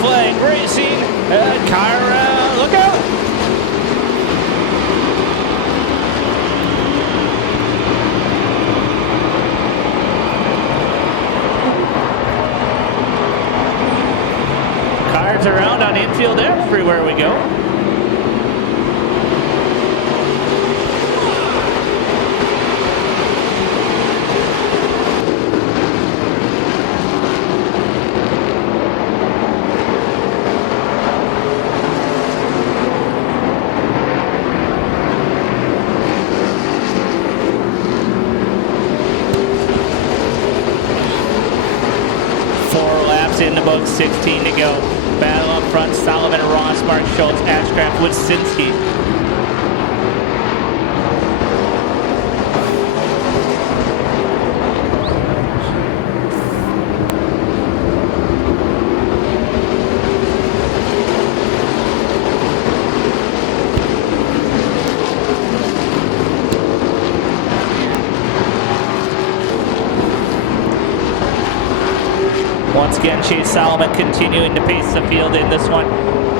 flag racing. Car around. Look out. Cars around on infield everywhere we go. In the book, 16 to go. Battle up front, Sullivan, Ross, Mark Schultz, Ashcraft, Wysinski. Once again, Chase Solomon continuing to pace the field in this one.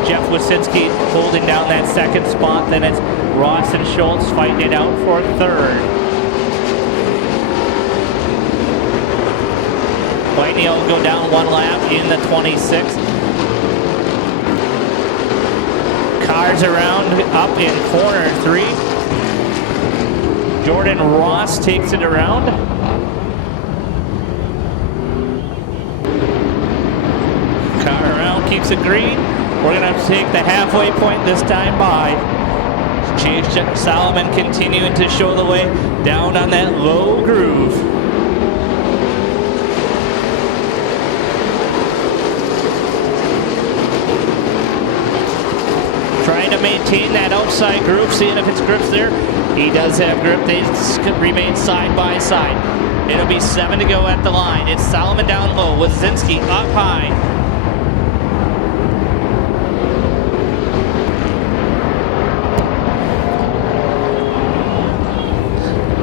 Jeff Wysinski holding down that second spot. Then it's Ross and Schultz fighting it out for third. Whitney will go down one lap in the 26th. Cars around up in corner 3. Jordan Ross takes it around. Keeps it green. We're going to take the halfway point this time by. Chase Solomon continuing to show the way down on that low groove. Trying to maintain that outside groove, seeing if it's grips there. He does have grip. They remain side by side. It'll be 7 to go at the line. It's Solomon down low. Wysinski up high.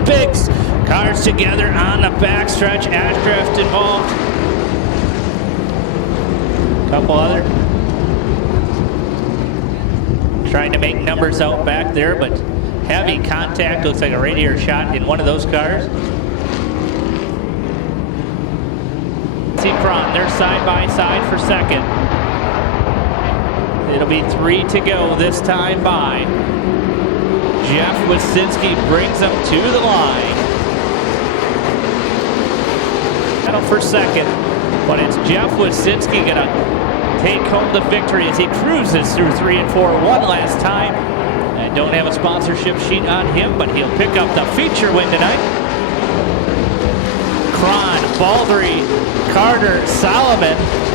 Bigs, cars together on the backstretch. Ashcraft involved. Couple other. Trying to make numbers out back there, but heavy contact. Looks like a radiator shot in one of those cars. See Cron, they're side by side for second. It'll be 3 to go this time by. Jeff Wysinski brings them to the line. Battle for second, but it's Jeff Wysinski gonna take home the victory as he cruises through 3 and 4 one last time. I don't have a sponsorship sheet on him, but he'll pick up the feature win tonight. Cron, Baldry, Carter, Solomon.